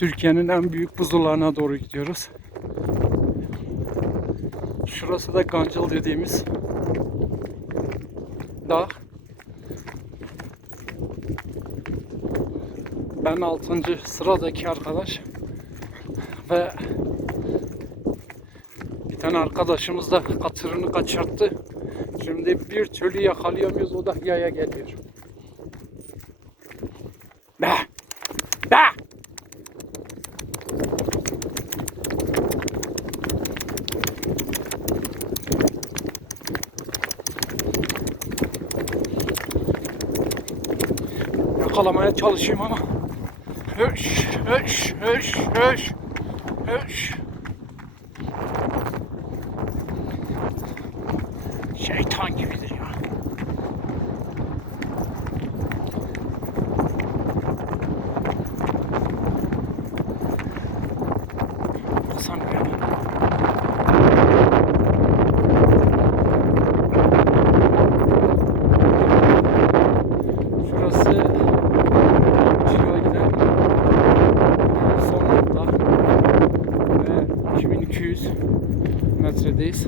Türkiye'nin en büyük buzullarına doğru gidiyoruz. Şurası da Gancıl dediğimiz dağ. Ben 6. sıradaki arkadaş ve bir tane arkadaşımız da katırını kaçırttı. Şimdi bir türlü yakalayamıyoruz o da yaya geliyor. Be! Be! Yakalamaya çalışayım ama. Höş, höş, höş, höş, höş. Şeytan gibidir 1200 metredeyiz.